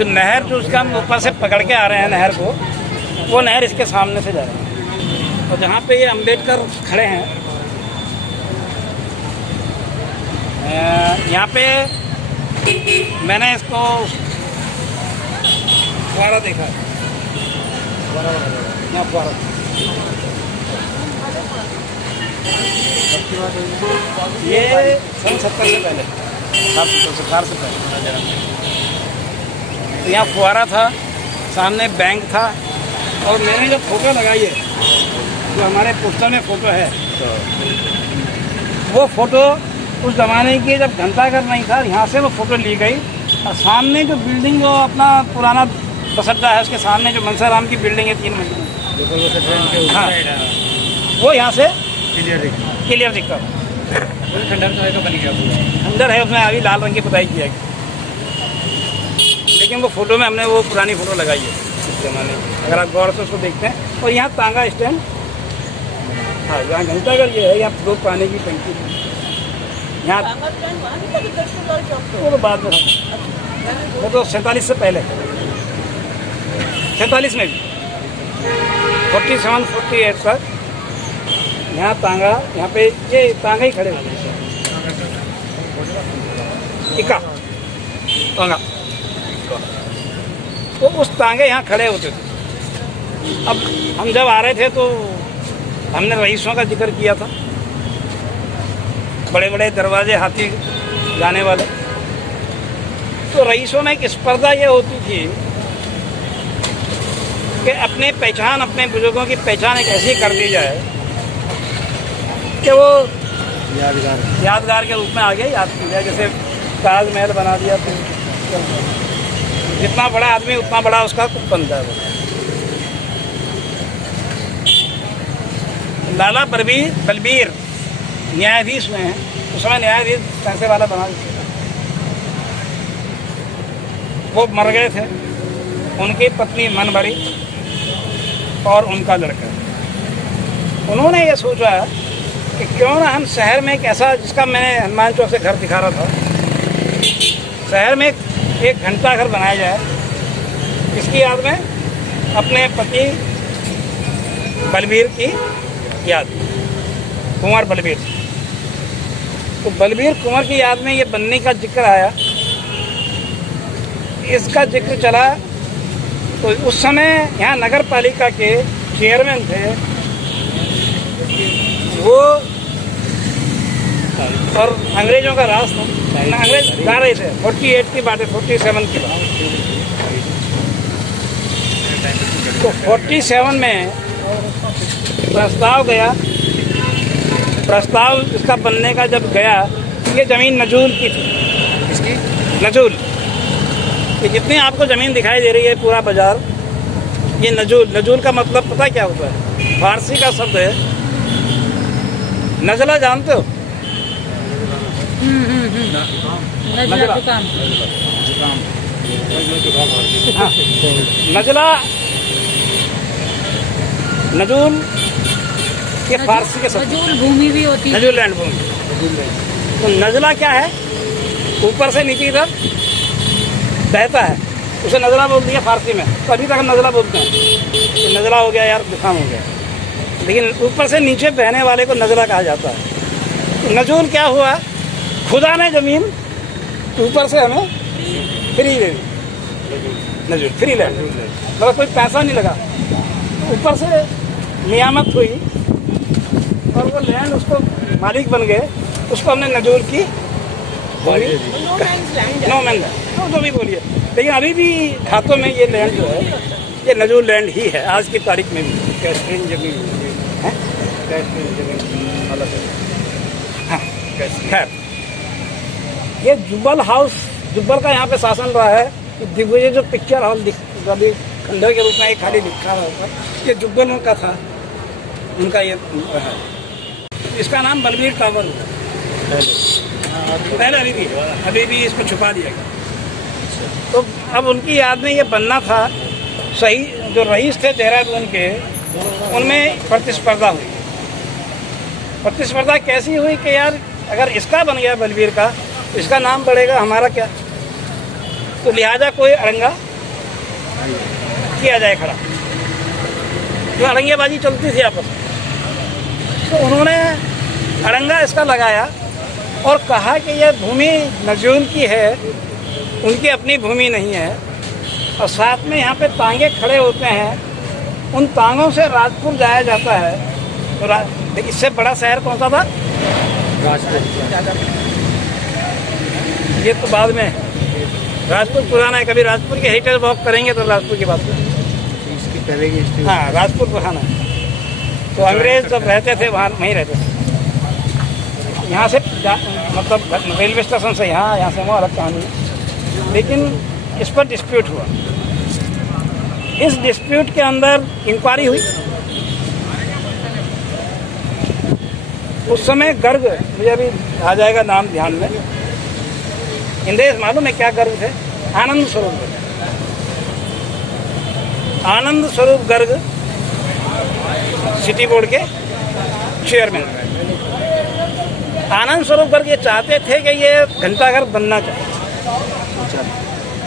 जो नहर जो उसका हम ऊपर से पकड़ के आ रहे हैं नहर को, वो नहर इसके सामने से जा रही है। और जहाँ पे ये अम्बेडकर खड़े हैं, यहाँ पे मैंने इसको फुवारा देखा है, यहाँ फुवारा। ये सन 70 से पहले, 60 से पहले तो यहाँ फुवारा था, सामने बैंक था। और मैंने जो फोटो लगाई है, जो हमारे पोस्टर में फोटो है, वो फोटो उस ज़माने की, जब घंटाघर नहीं था, यहाँ से वो फोटो ली गई। और सामने जो बिल्डिंग, जो अपना पुराना बस अड्डा है, उसके सामने जो मनसाराम की बिल्डिंग है 3 मंजिल, हाँ, वो यहाँ से क्लियर दिखता है। खंडर है, उसमें अभी लाल रंग की पुताई की है, लेकिन वो फोटो में हमने वो पुरानी फोटो लगाई है इस जमाने में, अगर आप गौर से उसको देखते हैं। और यहाँ तांगा स्टैंड, हाँ, यहाँ घंटाघर ये है, यहाँ 2 पानी की टंकी, यहाँ वो तो बाद में, वो तो 47 से पहले, 47 में भी 47, 48 तक यहाँ तांगा, यहाँ पे ये तांगा ही खड़े होते हैं, इक्का तांगा, तो उस तांगे यहाँ खड़े होते थे। अब हम जब आ रहे थे तो हमने रईसों का जिक्र किया था, बड़े बड़े दरवाजे, हाथी जाने वाले। तो रईसों में एक स्पर्धा ये होती थी कि अपने पहचान, अपने बुजुर्गों की पहचान एक ऐसी कर दी जाए कि वो यादगार के रूप में आगे याद की जाए। जैसे ताजमहल बना दिया तो जितना बड़ा आदमी उतना बड़ा उसका कुछ बनता है। लाला बलबीर न्यायाधीश हुए हैं, उस समय न्यायाधीश पैसे वाला बना दिया, वो मर गए थे। उनकी पत्नी मनभरी और उनका लड़का, उन्होंने ये सोचा कि क्यों ना हम शहर में एक ऐसा, जिसका मैंने हनुमान चौक से घर दिखा रहा था, शहर में एक घंटाघर बनाया जाए, इसकी याद में, अपने पति बलबीर की याद, कुंवर बलबीर। तो बलबीर कुंवर की याद में ये बनने का जिक्र आया, इसका जिक्र चला। तो उस समय यहाँ नगर पालिका के चेयरमैन थे वो, और अंग्रेजों का राज था, अंग्रेज गा रहे थे। 48 की बात है, 47 की बात। तो 47 में प्रस्ताव गया, प्रस्ताव इसका बनने का जब गया, ये ज़मीन नजूल की थी। इसकी नजूल, ये जितनी आपको ज़मीन दिखाई दे रही है पूरा बाजार, ये नजूल। नजूल का मतलब पता क्या होता है? फारसी का शब्द है नजला, जानते हो? नजला, हाँ, नजला, नजूल ये फारसी के शब्द। नजूल भूमि भी होती है, नजूल लैंड भूमि। तो नजला क्या है? ऊपर से नीचे की तरफ बहता है, उसे नजला बोल दिया फारसी में। तो अभी तक हम नजला बोलते हैं, तो नजला हो गया यार, जुकाम हो गया, लेकिन ऊपर से नीचे बहने वाले को नजला कहा जाता है। तो नजूल क्या हुआ? खुदा ने जमीन ऊपर से हमें फ्री दे दी, नजूल फ्री लैंड, मतलब कोई पैसा नहीं लगा, ऊपर से नियामत हुई और वो लैंड उसको मालिक बन गए, उसको हमने नजूल की नो मैन, जो भी बोलिए। लेकिन अभी भी खातों में ये लैंड जो है, ये नजूल लैंड ही है आज की तारीख में भी। कैशरीन जमीन है, कैशरीन जमीन अलग है। हाँ, खैर, ये जुब्बल हाउस, जुब्बल का यहाँ पे शासन रहा है। दिग्विजय जो पिक्चर हॉल अभी खंडर के रूप में एक खाली लिखा रहा था, ये जुब्बल का था, उनका ये है। इसका नाम बलबीर टावर हुआ पहले, अभी भी इसको छुपा दिया गया। तो अब उनकी याद में ये बनना था। सही जो रईस थे देहरादून के, उनमें प्रतिस्पर्धा हुई। प्रतिस्पर्धा कैसी हुई कि यार अगर इसका बन गया बलबीर का, इसका नाम बढ़ेगा, हमारा क्या? तो लिहाजा कोई अड़ंगा किया जाए खड़ा। जो अड़ंगेबाजी चलती थी आपस में, तो उन्होंने अड़ंगा इसका लगाया और कहा कि यह भूमि नजूम की है, उनकी अपनी भूमि नहीं है। और साथ में यहाँ पे तांगे खड़े होते हैं, उन तांगों से राजपुर जाया जाता है। तो इससे बड़ा शहर कौन सा था? राजपुर। ये तो बाद में, राजपुर पुराना है। कभी राजपुर के हेरिटेज वॉक करेंगे तो राजपुर की बात करेंगे। इसकी पहले की हिस्ट्री। हाँ, राजपुर पुराना है। तो अंग्रेज जब रहते थे वहाँ वहीं रहते थे। यहाँ से मतलब रेलवे स्टेशन से यहाँ से वहाँ अलग कहानी है। लेकिन इस पर डिस्प्यूट हुआ। इस डिस्प्यूट के अंदर इंक्वायरी हुई। उस समय गर्ग, मुझे अभी आ जाएगा नाम ध्यान में, इंद्रेश मालूम है क्या गर्ग थे? आनंद स्वरूप गर्ग। आनंद स्वरूप गर्ग सिटी बोर्ड के चेयरमैन। आनंद स्वरूप गर्ग ये चाहते थे कि ये घंटाघर बनना चाहिए,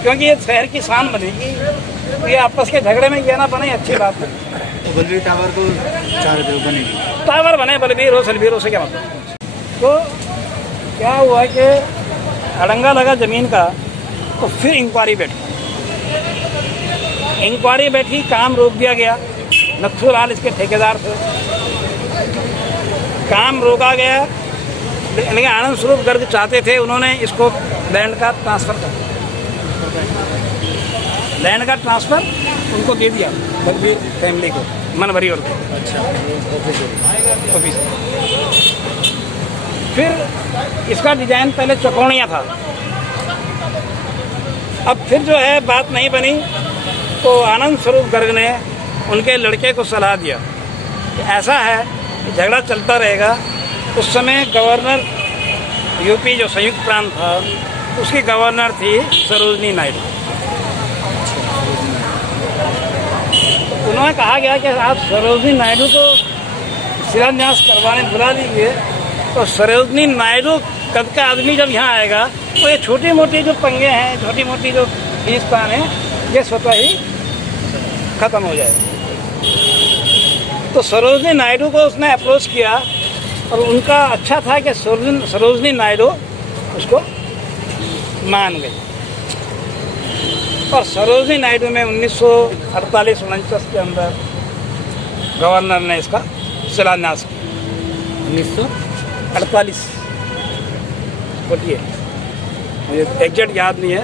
क्योंकि ये शहर की शान बनेगी। ये आपस के झगड़े में ये ना बने, अच्छी बात नहीं। तो बलबीर टावर को चार बनेगी, टावर बने, बलबीर हो सलबीर हो से क्या मतलब। तो क्या हुआ कि अड़ंगा लगा जमीन का, तो फिर इंक्वायरी बैठी। इंक्वायरी बैठी, काम रोक दिया गया। नथुलाल इसके ठेकेदार थे, काम रोका गया। लेकिन आनंद स्वरूप गर्ग चाहते थे, उन्होंने इसको लैंड का ट्रांसफर कर दिया। लैंड का ट्रांसफर उनको दे दिया, बलबीर फैमिली को, मनभरी और को। अच्छा, ऑफिस। फिर इसका डिजाइन पहले चौकोनिया था। अब फिर जो है बात नहीं बनी, तो आनंद स्वरूप गर्ग ने उनके लड़के को सलाह दिया कि ऐसा है कि झगड़ा चलता रहेगा। उस समय गवर्नर यूपी जो संयुक्त प्रांत था, उसकी गवर्नर थी सरोजनी नायडू। उन्होंने कहा गया कि आप सरोजनी नायडू को शिलान्यास करवाने बुला लीजिए। तो सरोजनी नायडू कद का आदमी जब यहाँ आएगा, तो ये छोटी मोटी जो पंगे हैं, छोटी मोटी जो खींचतान है, ये स्वतः ही खत्म हो जाएगा। तो सरोजनी नायडू को उसने अप्रोच किया, और उनका अच्छा था कि सरोजनी नायडू उसको मान गई। और सरोजनी नायडू में 1948-49 के अंदर गवर्नर ने इसका शिलान्यास किया। 1948 बोलिए, मुझे एग्जैक्ट याद नहीं है,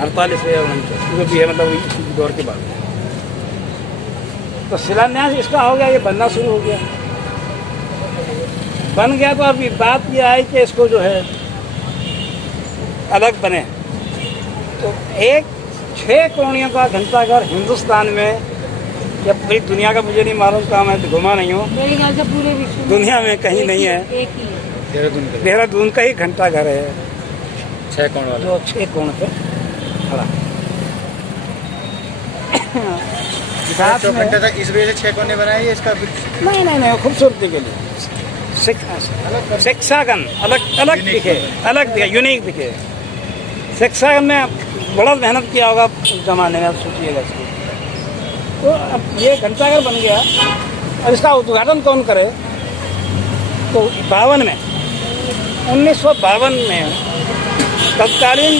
48 या 49 जो भी है, मतलब इस दौर के बाद। तो शिलान्यास इसका हो गया, ये बनना शुरू हो गया। बन गया तो अभी बात ये आई कि इसको जो है अलग बने। तो एक 6 कोणियों का घंटाघर हिंदुस्तान में या पूरी दुनिया का मुझे नहीं मालूम, कहाँ मैं घुमा नहीं हूँ, मेरे ख्याल से पूरे विश्व दुनिया में कहीं नहीं है। एक ही है, देहरादून का ही घंटाघर है, 6 कोण वाला, जो 6 कोण पे खड़ा। घंटा था, इस वजह से 6 कोने बनाए हैं इसका? नहीं, खूबसूरती के लिए। सेक्सागन अलग दिखे, यूनिक दिखे। सेक्सागन में बड़ा मेहनत किया होगा उस जमाने में, आप सोचिएगा इसको। तो अब ये घंटाघर बन गया। और इसका उद्घाटन कौन करे? तो 1952 में तत्कालीन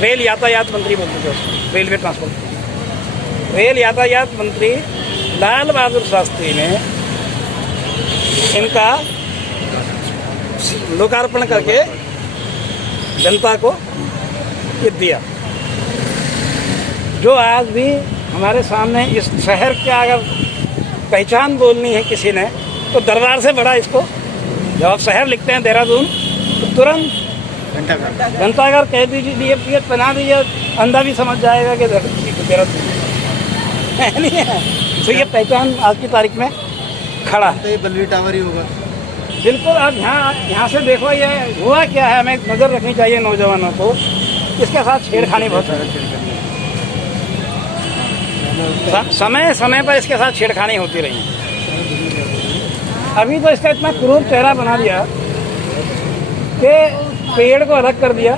रेल यातायात मंत्री बोलते थे उसको, रेलवे ट्रांसपोर्ट, रेल यातायात मंत्री लाल बहादुर शास्त्री ने इनका लोकार्पण करके जनता को ये दिया। जो आज भी हमारे सामने इस शहर की अगर पहचान बोलनी है किसी ने, तो दरबार से बड़ा इसको, जब आप शहर लिखते हैं देहरादून, तो तुरंत घंटाघर कह दीजिए, बना दीजिए, अंधा भी समझ जाएगा कि देहरादून है नहीं है। तो ये पहचान आज की तारीख में खड़ा है। तो ये बलबीर टावर ही होगा। बिल्कुल। आप यहाँ से देखो ये हुआ क्या है, हमें नज़र रखनी चाहिए नौजवानों को। इसके साथ छेड़खानी बहुत है, समय पर इसके साथ छेड़खानी होती रही। अभी तो इसका इतना क्रूर चेहरा बना दिया कि पेड़ को अलग कर दिया,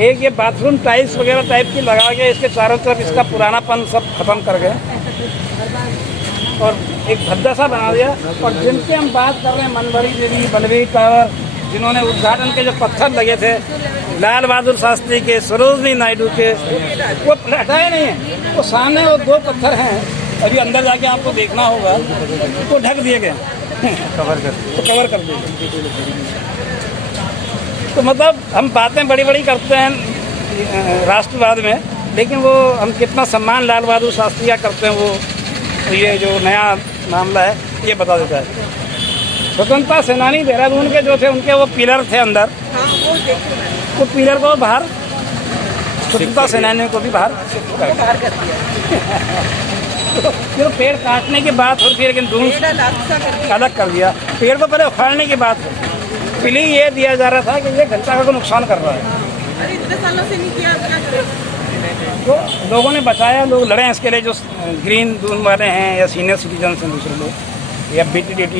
एक ये बाथरूम टाइल्स वगैरह टाइप की लगा के इसके चारों तरफ इसका पुरानापन सब खत्म कर गए और एक भद्दा सा बना दिया। और जिनके हम बात कर रहे हैं, मनबड़ी देवी, बलवीर टावर, जिन्होंने उद्घाटन के जो पत्थर लगे थे लाल बहादुर शास्त्री के, सरोजनी नायडू के, वो हटाए नहीं है। वो सामने वो 2 पत्थर हैं, अभी अंदर जाके आपको देखना होगा, वो ढक दिए गए, कवर कर दिए। तो मतलब हम बातें बड़ी बड़ी करते हैं राष्ट्रवाद में, लेकिन वो हम कितना सम्मान लाल बहादुर शास्त्री का करते हैं, वो ये जो नया मामला है ये बता देता है। स्वतंत्रता सेनानी देहरादून के जो थे, उनके वो पिलर थे अंदर, वो पिलर को बाहर, स्वतंत्रता सेनानियों को भी बाहर कर दिया। तो पेड़ काटने की बात होती है, लेकिन दूर अलग कर दिया। पेड़ को पहले उखाड़ने की बात होती, प्ली ये दिया जा रहा था कि ये घंटा घर को नुकसान कर रहा है। अरे इतने सालों से नहीं किया, क्या करें? तो लोगों ने बचाया, लोग लड़े हैं इसके लिए, जो ग्रीन दून वाले हैं या सीनियर सिटीजन हैं, दूसरे लोग या BTDT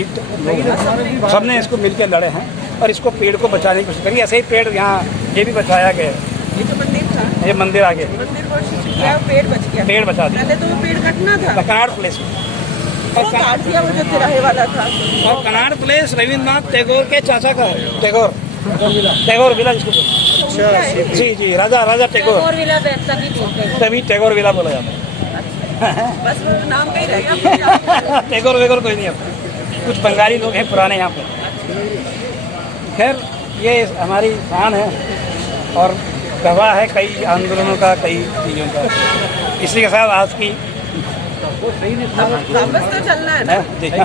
लोग, सबने इसको मिलकर लड़े हैं और इसको पेड़ को बचाने की कोशिश करी। ऐसे ही पेड़ यहाँ ये भी बचाया गया, ये तो मंदिर था, ये मंदिर आगे, मंदिर को किया, पेड़ बच गया, पेड़ बचा दिया। पहले तो वो पेड़ कटना था, कनाड़ प्लेस में, वो काट दिया, वो जो तिराहे वाला था। और कनाड़ प्लेस रविन्द्रनाथ टैगोर के चाचा का है, टैगोर विला जिसको बोलते हैं। जी, राजा टैगोर, तभी टैगोर विला बोला जाता है। बस वो नाम का ही रह गया। टैगोर वेगोर कोई नहीं है, कुछ बंगाली लोग हैं पुराने यहाँ पर। खैर ये हमारी शान है और गवाह है कई आंदोलनों का, कई चीज़ों का। इसी के साथ आज की वापस तो चलना है ना। देखा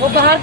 वो बाहर